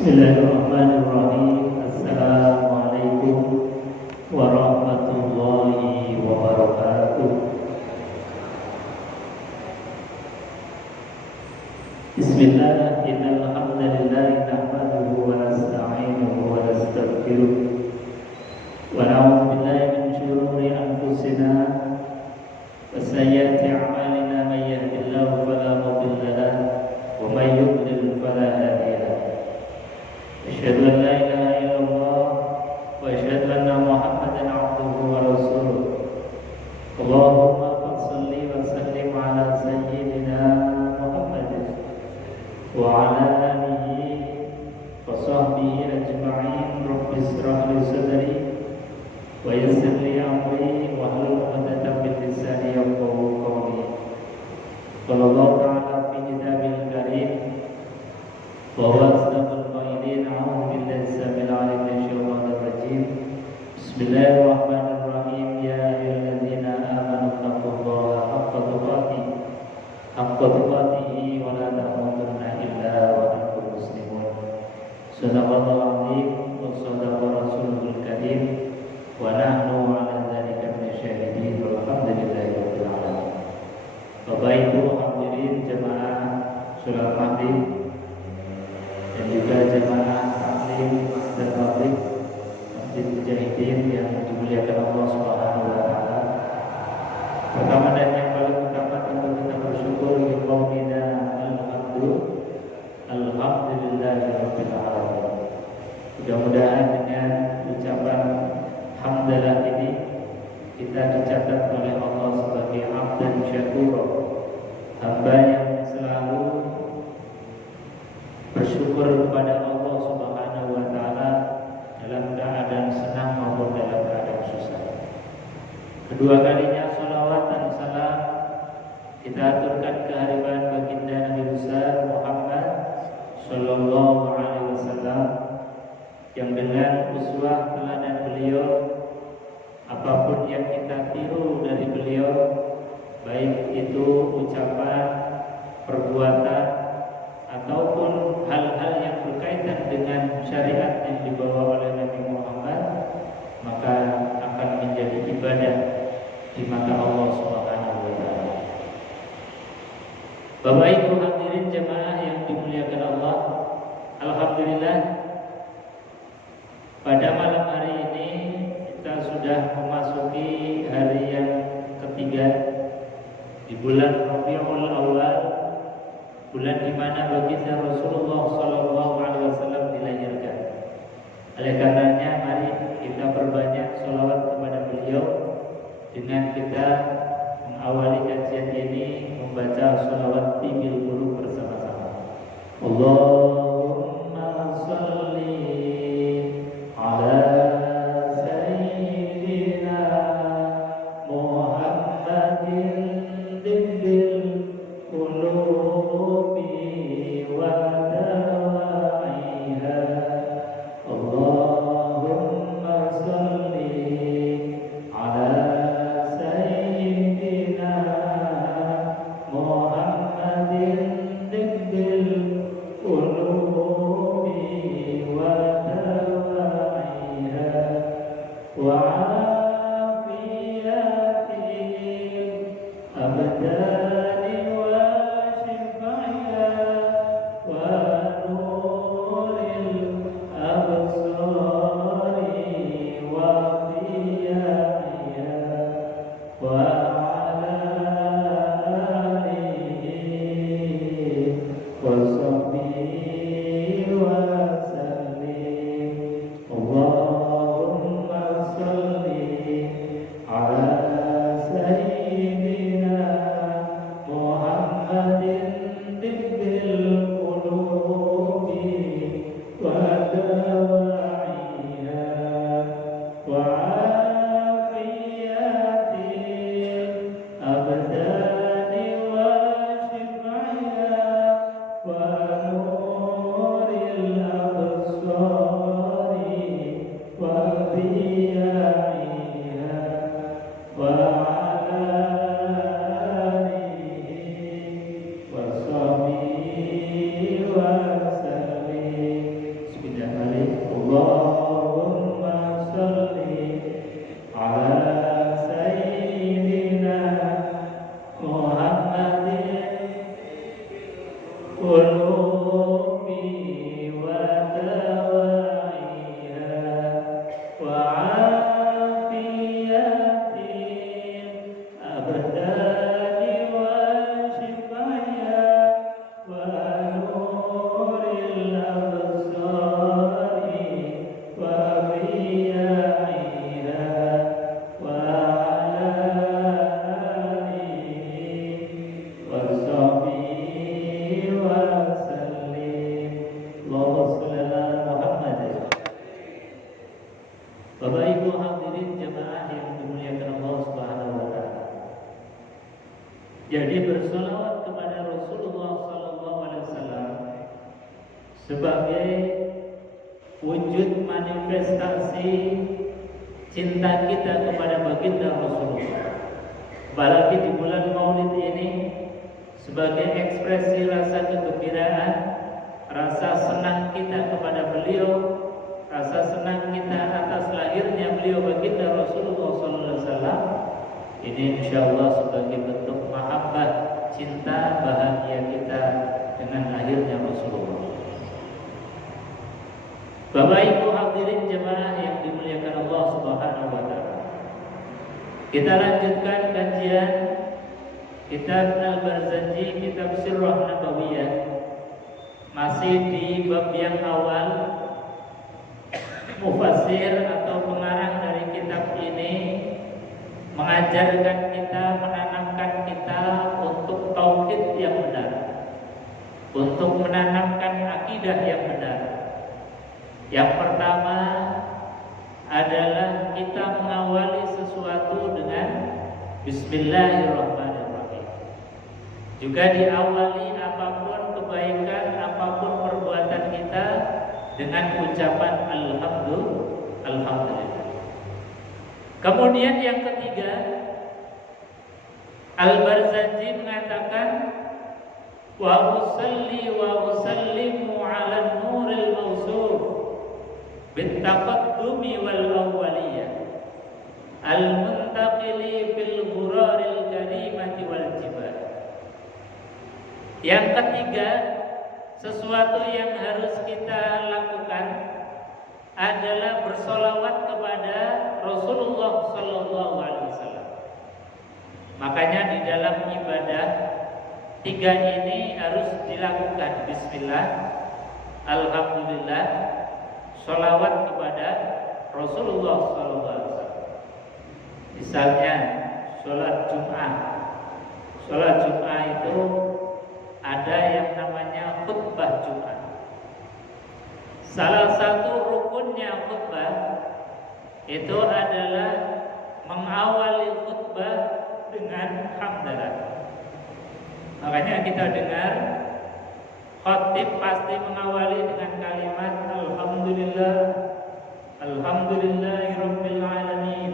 Bismillahirrahmanirrahim. Assalamualaikum warahmatullahi wabarakatuh. Bismillah, innal hamdalillah nahmaduhu wa nasta'inuhu wa nastaghfiruh wa na'udzu billahi min shururi anfusina wa sayyiati a'malina, may yahdihillahu fala mudilla lahu wa may yudlil fala hadiya lahu. Asyhadu an la ilaha illallah wa asyhadu anna Muhammadan 'abduhu wa rasuluh. Allahumma shalli wa sallim ala sayyidina Muhammadin wa ala alihi wa sahbihi ajma'in. Rabbi ishrah li sadri wa yassir li amri wa hlul 'uqdatam min lisani yafqahu qawli. Qala Allah ta'ala fi kitabil karim wa wasdaqul qailin. A'udzu billahi samil 'alim minasyaitonir rajim. Bismillahirrahmanirrahim. Ya ayyuhalladzina amanu taqullaha haqqa tuqatih wa la tamutunna illa wa antum muslimun. Shadaqallahu 'azim wa shadaqa rasulul karim wa nahnu 'ala dzalika minasyahidin walhamdulillahi rabbil alamin. Bapak Ibu hadirin jemaah salat Maghrib dan juga jemaah taklim dan tabligh Masjid Mujahidin yang dimuliakan Allah Subhanahu wa taala. Pertama dan yang paling utama tentu kita bersyukur kepada alhamdulillahirabbil alamin. Mudah-mudahan dengan ucapan hamdalah ini kita dicatat oleh Allah sebagai abdan syakur, hamba yang selalu bersyukur kepada Allah Subhanahu wa taala dalam keadaan senang maupun dalam keadaan susah. Kedua kalinya salawat dan salam kita aturkan kehadiran baginda Nabi besar Muhammad sallallahu alaihi wasallam yang dengan uswah teladan beliau apapun yang kita tiru dari beliau, baik itu ucapan, perbuatan ataupun hal-hal yang berkaitan dengan syariat yang dibawa oleh Nabi Muhammad, maka akan menjadi ibadah di mata Allah Subhanahu wa taala. Bapak Ibu hadirin jemaah yang dimuliakan Allah, alhamdulillah pada malam hari ini kita sudah memasuki hari yang ketiga di bulan Rabiul Awal, bulan di mana baginda Rasulullah sallallahu alaihi wasallam dilahirkan. Oleh karenanya mari kita perbanyak sholawat kepada beliau dengan kita mengawali kajian ini membaca sholawat tinggal guru bersama-sama. Allahumma sholli ala sayyidina Muhammadin dibbil qulubi wa dawaiha. Allahumma sholli ala sayyidina Muhammadin dibbil qulubi wa dawaiha wa afiyatil abdani wa shifaiha wa nuril absari wa qiyamiha wa ala alihi wa sahbihi wa sallim. Allahumma sholli ala sayyidina Jadi bersolawat kepada Rasulullah SAW sebagai wujud manifestasi cinta kita kepada baginda Rasulullah. Apalagi di bulan Maulid ini sebagai ekspresi rasa kegembiraan, rasa senang kita kepada beliau, rasa senang kita atas lahirnya beliau baginda Rasulullah SAW. Ini insyaallah sebagai bentuk mahabbah, cinta, bahagia kita dengan lahirnya Rasulullah. Bapak Ibu hadirin jemaah yang dimuliakan Allah Subhanahu wa taala. Kita lanjutkan kajian Kitab Al-Barzanji, Kitab Sirah Nabawiyah. Masih di bab yang awal. Mufassir atau pengarang dari kitab ini mengajarkan kita, menanamkan kita untuk tauhid yang benar, untuk menanamkan akidah yang benar. Yang pertama adalah kita mengawali sesuatu dengan Bismillahirrahmanirrahim. Juga diawali apapun kebaikan, apapun perbuatan kita dengan ucapan Alhamdulillah. Kemudian yang ketiga, Al-Barzanji mengatakan wa usalli wa usallimu ala nuril mawsuf bittaqaddumi wal awwaliyah al-muntaqili fil ghuraril karimati wal jibal. Yang ketiga, sesuatu yang harus kita lakukan adalah bersolawat kepada Rasulullah Sallallahu Alaihi Wasallam. Makanya di dalam ibadah tiga ini harus dilakukan. Bismillah, Alhamdulillah, solawat kepada Rasulullah Sallallahu Alaihi Wasallam. Misalnya sholat Jum'ah. Sholat Jum'ah itu ada yang namanya khutbah Jum'ah. Salah satu rukunnya khutbah itu adalah mengawali khutbah dengan hamdalah. Makanya kita dengar khatib pasti mengawali dengan kalimat Alhamdulillah, Alhamdulillahirabbil alamin,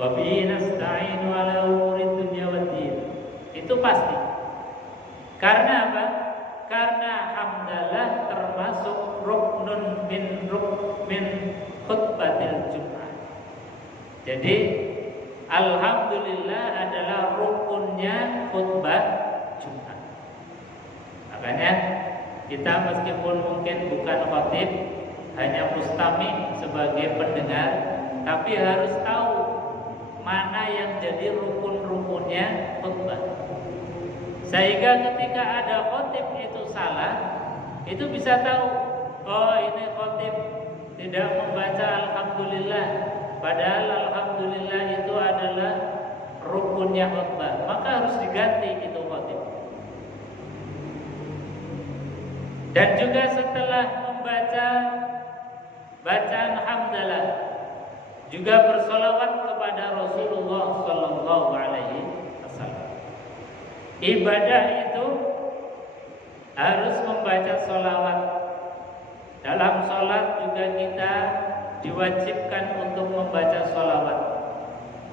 wa bihi nasta'inu ala umurid dunya waddin. Itu pasti. Karena apa? Karena hamdalah termasuk ruknun min khutbatil Jum'ah. Jadi Alhamdulillah adalah rukunnya khutbah Jum'ah. Makanya kita meskipun mungkin bukan khatib, hanya mustami sebagai pendengar, tapi harus tahu mana yang jadi rukun-rukunnya khutbah. Sehingga ketika ada khatib itu salah, itu bisa tahu, oh ini khatib tidak membaca Alhamdulillah, padahal Alhamdulillah itu adalah rukunnya khutbah, maka harus diganti itu khatib. Dan juga setelah membaca bacaan hamdalah, juga bersolawat kepada Rasulullah Sallallahu Alaihi Wasallam. Ibadah itu harus membaca solawat. Dalam sholat juga kita diwajibkan untuk membaca solawat.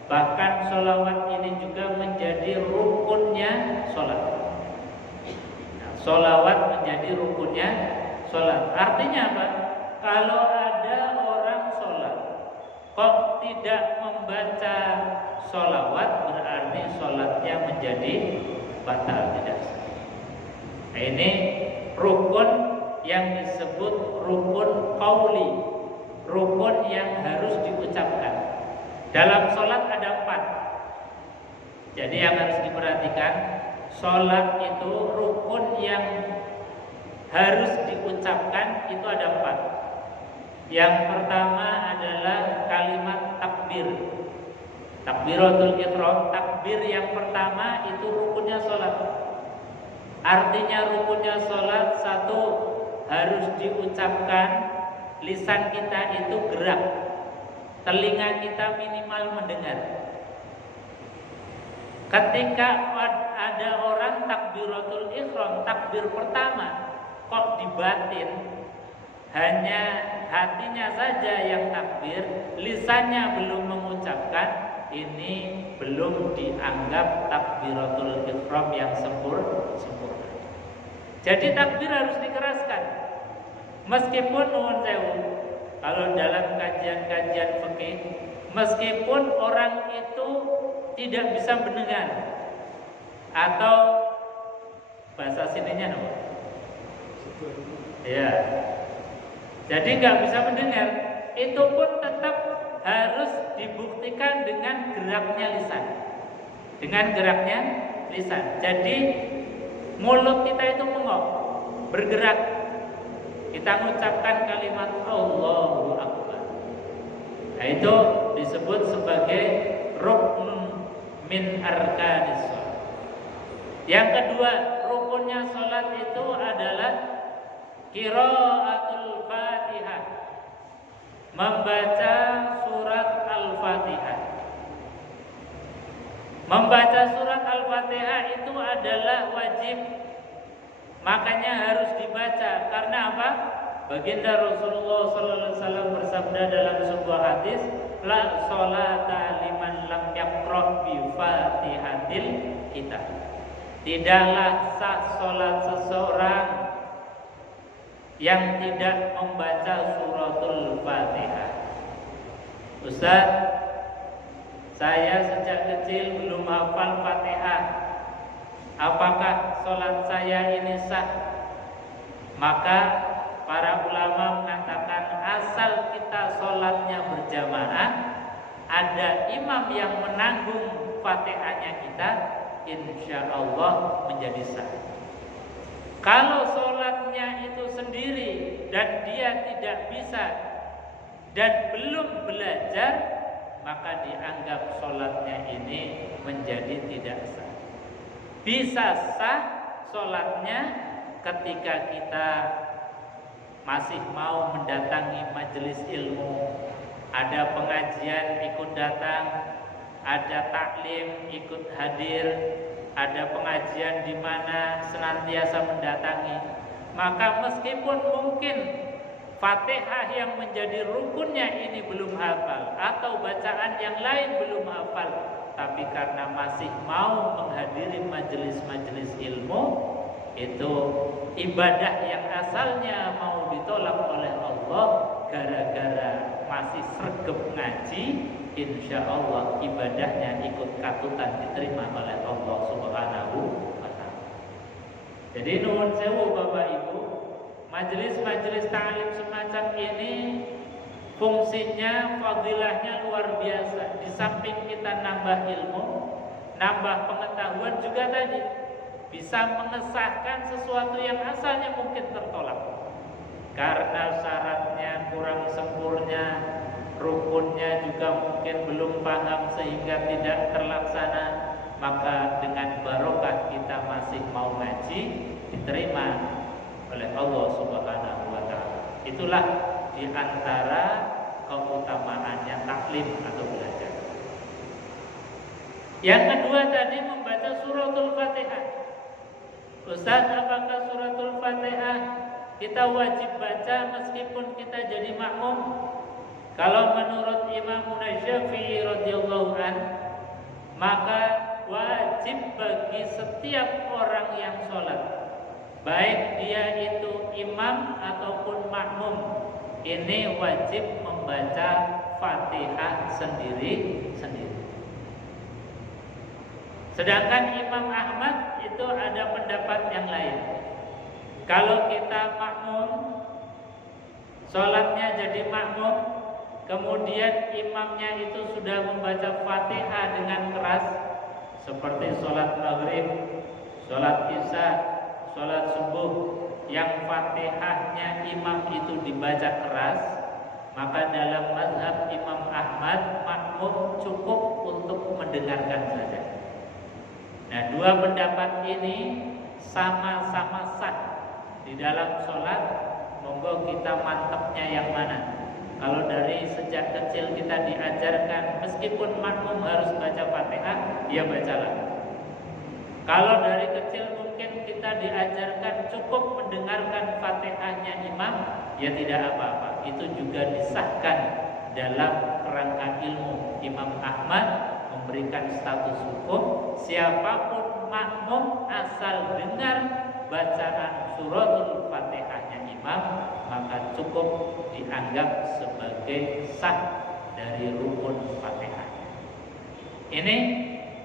Bahkan solawat ini juga menjadi rukunnya sholat. Nah, solawat menjadi rukunnya sholat. Artinya apa? Kalau ada orang sholat kok tidak membaca solawat, berarti sholatnya menjadi batal, tidak sah. Nah, ini rukun yang disebut rukun qauli, rukun yang harus diucapkan. Dalam sholat ada 4. Jadi yang harus diperhatikan, sholat itu rukun yang harus diucapkan itu ada 4. Yang pertama adalah kalimat takbir, takbiratul ihram. Takbir yang pertama itu rukunnya sholat. Artinya rukunnya sholat, satu, harus diucapkan, lisan kita itu gerak, telinga kita minimal mendengar. Ketika ada orang takbiratul ihram, takbir pertama kok dibatin, hanya hatinya saja yang takbir, lisannya belum mengucapkan, ini belum dianggap takbiratul ihram yang sempurna. Jadi takbir harus dikeraskan. Meskipun nuwun sewu, kalau dalam kajian-kajian fikih, meskipun orang itu tidak bisa mendengar atau bahasa sininya no? Ya. Jadi nggak bisa mendengar, itu pun tetap harus dibuktikan dengan geraknya lisan. Dengan geraknya lisan. Jadi mulut kita itu mengok, bergerak. Kita mengucapkan kalimat Allahu Akbar. Nah, itu disebut sebagai rukun min arkanis shalah. Yang kedua, rukunnya salat itu adalah qiraatul Fatihah. Membaca surat Al-Fatihah. Membaca surat Al-Fatihah itu adalah wajib. Makanya harus dibaca. Karena apa? Baginda Rasulullah SAW bersabda dalam sebuah hadis, la sholata liman lam yaqra bi Fatihatil Kitab. Tidaklah sah sholat seseorang yang tidak membaca suratul Fatihah. Ustaz, saya sejak kecil belum hafal Fatihah. Apakah sholat saya ini sah? Maka para ulama mengatakan asal kita sholatnya berjamaah, ada imam yang menanggung Fatihahnya kita, insya Allah menjadi sah. Kalau sholatnya itu sendiri dan dia tidak bisa dan belum belajar, maka dianggap sholatnya ini menjadi tidak sah. Bisa sah sholatnya ketika kita masih mau mendatangi majelis ilmu, ada pengajian ikut datang, ada taklim ikut hadir, ada pengajian di mana senantiasa mendatangi. Maka meskipun mungkin Fatihah yang menjadi rukunnya ini belum hafal atau bacaan yang lain belum hafal, tapi karena masih mau menghadiri majelis-majelis ilmu, itu ibadah yang asalnya mau ditolak oleh Allah gara-gara masih sregep ngaji, insya Allah ibadahnya ikut katutan diterima oleh Allah Subhanahu wa ta'ala. Jadi nuwun sewu Bapak Ibu, majelis-majelis ta'lim semacam ini fungsinya, fadilahnya luar biasa. Di samping kita nambah ilmu, nambah pengetahuan, juga tadi bisa mengesahkan sesuatu yang asalnya mungkin tertolak karena syaratnya kurang sempurna, rukunnya juga mungkin belum paham sehingga tidak terlaksana. Maka dengan barokah kita masih mau ngaji, diterima oleh Allah Subhanahu wa ta'ala. Itulah di antara keutamaannya taklim atau belajar. Yang kedua tadi membaca suratul Fatihah. Ustaz, apakah suratul Fatihah kita wajib baca meskipun kita jadi makmum? Kalau menurut Imam Syafi'i radhiyallahu an, maka wajib bagi setiap orang yang sholat, baik dia itu imam ataupun makmum, ini wajib membaca Fatihah sendiri-sendiri. Sedangkan Imam Ahmad itu ada pendapat yang lain. Kalau kita makmum, sholatnya jadi makmum, kemudian imamnya itu sudah membaca Fatihah dengan keras, seperti sholat maghrib, sholat isya, sholat subuh, yang Fatihahnya imam itu dibaca keras, maka dalam mazhab Imam Ahmad, makmum cukup untuk mendengarkan saja. Nah, dua pendapat ini sama-sama sah di dalam sholat. Monggo kita mantapnya yang mana. Kalau dari sejak kecil kita diajarkan meskipun makmum harus baca Fatihah, ya bacalah. Kalau dari kecil mungkin kita diajarkan cukup mendengarkan Fatihahnya imam, ya tidak apa-apa. Itu juga disahkan dalam kerangka ilmu. Imam Ahmad memberikan status hukum, siapapun makmum asal dengar bacaan suratul Fatihahnya imam, maka cukup dianggap sebagai sah dari rukun Fatihah. Ini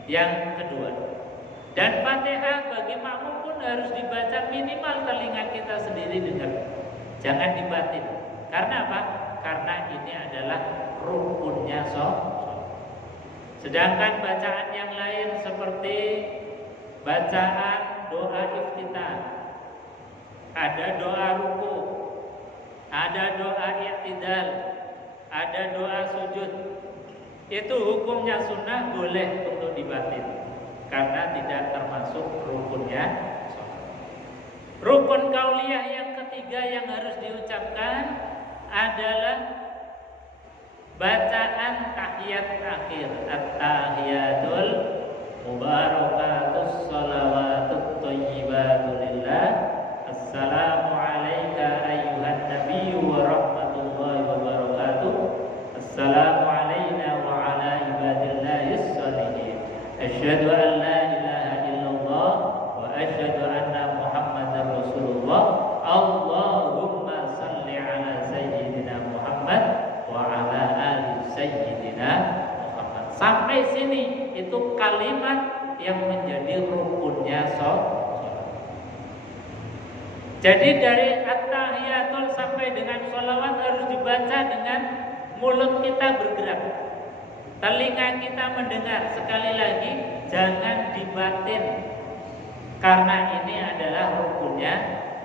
yang kedua. Dan Fatihah bagi makmum pun harus dibaca minimal telinga kita sendiri dengar. Jangan dibatin. Karena apa? Karena ini adalah rukunnya sholat. Sedangkan bacaan yang lain seperti bacaan doa iftitah, ada doa ruku, ada doa i'tidal, ada doa sujud, itu hukumnya sunnah, boleh untuk dibatin karena tidak termasuk rukunnya sholat. Rukun kauliyah yang ketiga yang harus diucapkan adalah bacaan tahiyat akhir, at-tahiyatul mubarakatus shalawatut thayyibatu lillah, assalamu alayka ayyuhan nabiyyu wa rahmatullahi wa barakatuh, assalamu alayna wa ala ibadillahis shalihin, asyhadu an la ilaha illallah wa asyhadu anna muhammadar rasulullah, Allahumma salli ala sayyidina Muhammad wa ala ali sayyidina Muhammad. Sampai sini itu kalimat yang menjadi rukunnya sholat. Jadi dari at-tahiyatul sampai dengan sholawat harus dibaca dengan mulut kita bergerak, telinga kita mendengar. Sekali lagi, jangan dibatin, karena ini adalah rukunnya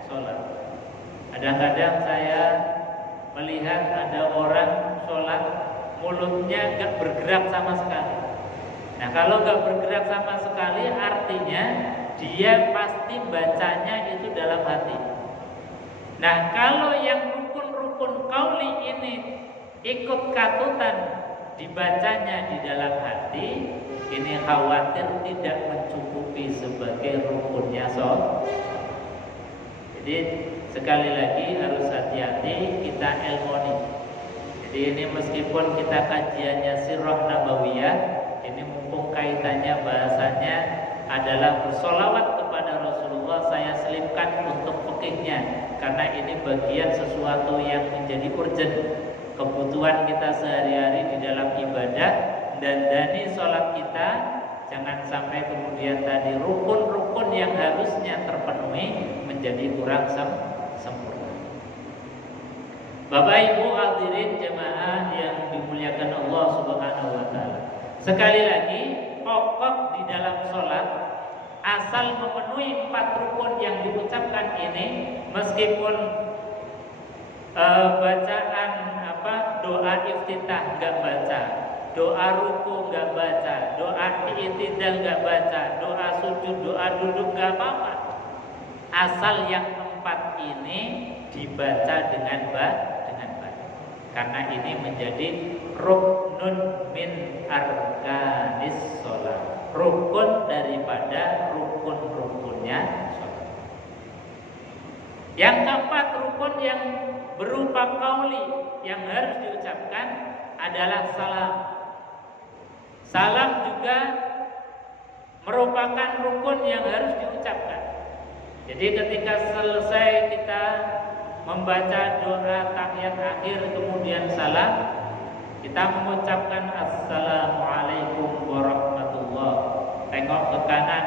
sholat. Kadang-kadang saya melihat ada orang sholat mulutnya gak bergerak sama sekali. Nah, kalau gak bergerak sama sekali artinya dia pasti bacanya itu dalam hati. Nah, kalau yang rukun-rukun qauli ini ikut katutan dibacanya di dalam hati, ini khawatir tidak mencukupi sebagai rukunnya sholat. Jadi sekali lagi harus hati-hati kita ilmoni. Jadi ini meskipun kita kajiannya sirah nabawiyah, ini mumpung kaitannya bahasanya adalah bersolawat kepada Rasulullah, saya selipkan untuk fikihnya, karena ini bagian sesuatu yang menjadi urgent, kebutuhan kita sehari-hari di dalam ibadah. Dan dari sholat kita jangan sampai kemudian tadi rukun-rukun yang harusnya terpenuhi menjadi kurang sempurna. Bapak Ibu hadirin jemaah yang dimuliakan Allah Subhanahu wa taala. Sekali lagi, pokok di dalam sholat asal memenuhi 4 rukun yang diucapkan ini, meskipun bacaan doa iftitah enggak baca, doa ruku enggak baca, doa i'tidal enggak baca, doa sujud, doa duduk enggak apa-apa. Asal yang 4 ini dibaca dengan baik, karena ini menjadi ruknun min arkanis sholat, rukun daripada rukun-rukunnya sholat. Yang keempat rukun yang berupa qauli yang harus diucapkan adalah salam. Salam juga merupakan rukun yang harus diucapkan. Jadi ketika selesai kita membaca doa tahiyat akhir kemudian salam, kita mengucapkan assalamualaikum warahmatullahi. Tengok ke kanan.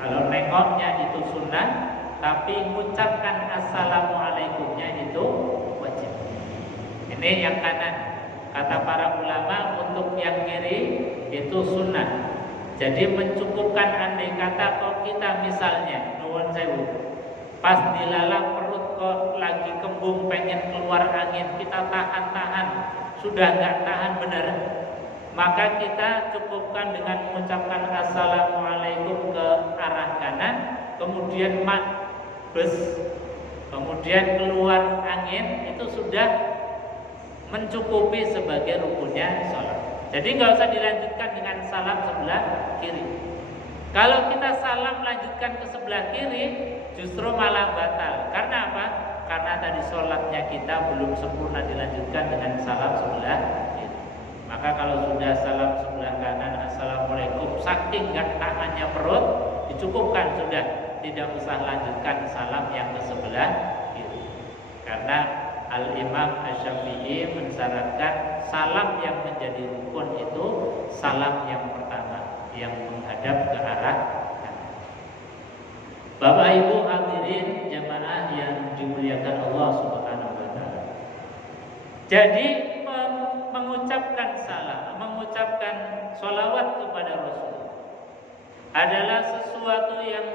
Kalau nengoknya itu sunnah, tapi mengucapkan assalamualaikumnya itu wajib. Ini yang kanan. Kata para ulama, untuk yang kiri itu sunnah. Jadi mencukupkan, andai kata kok kita misalnya nuwun sewu, pas dilalap perut kok lagi kembung pengen keluar angin, kita tahan-tahan, sudah nggak tahan benar, maka kita cukupkan dengan mengucapkan assalamualaikum ke arah kanan, kemudian bes, kemudian keluar angin, itu sudah mencukupi sebagai rukunnya sholat. Jadi nggak usah dilanjutkan dengan salam sebelah kiri. Kalau kita salam lanjutkan ke sebelah kiri, justru malah batal. Karena apa? Karena tadi sholatnya kita belum sempurna dilanjutkan dengan salam sebelah kiri. Maka kalau sudah salam sebelah kanan, assalamualaikum, saking gak tahannya perut, dicukupkan sudah, tidak usah lanjutkan salam yang ke sebelah kiri. Karena Al-Imam Asy-Syafi'i mensyaratkan salam yang menjadi rukun itu salam yang pertama, yang menghadap ke arah kanan. Bapak Ibu hadirin jamaah yang dimuliakan Allah Subhanahu wa taala. Jadi mengucapkan salam, mengucapkan sholawat kepada Rasul adalah sesuatu yang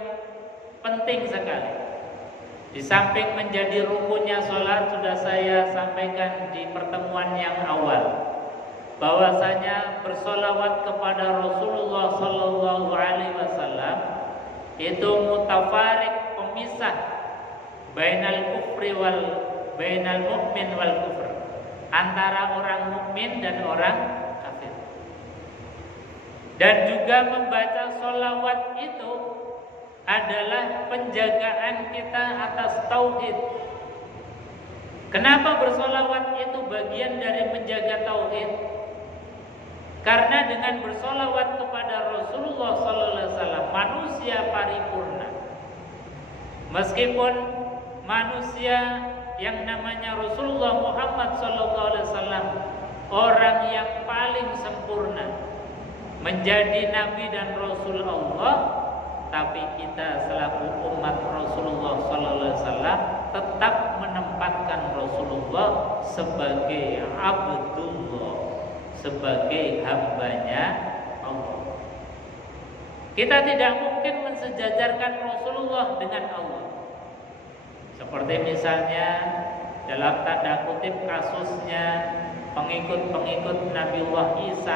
penting sekali. Di samping menjadi rukunnya sholat, sudah saya sampaikan di pertemuan yang awal, bahwasanya bersolawat kepada Rasulullah Sallallahu Alaihi Wasallam itu mutafarik, pemisah bainal mukmin wal kufr, antara orang mukmin dan orang kafir. Dan juga membaca sholawat itu adalah penjagaan kita atas tauhid. Kenapa bersolawat itu bagian dari menjaga tauhid? Karena dengan bersolawat kepada Rasulullah SAW, manusia paripurna. Meskipun manusia yang namanya Rasulullah Muhammad SAW orang yang paling sempurna, menjadi Nabi dan Rasul Allah, tapi kita selaku umat Rasulullah SAW tetap menempatkan Rasulullah sebagai Abdullah, sebagai hambanya Allah. Kita tidak mungkin mensejajarkan Rasulullah dengan Allah. Seperti misalnya dalam tanda kutip kasusnya pengikut-pengikut Nabiullah Isa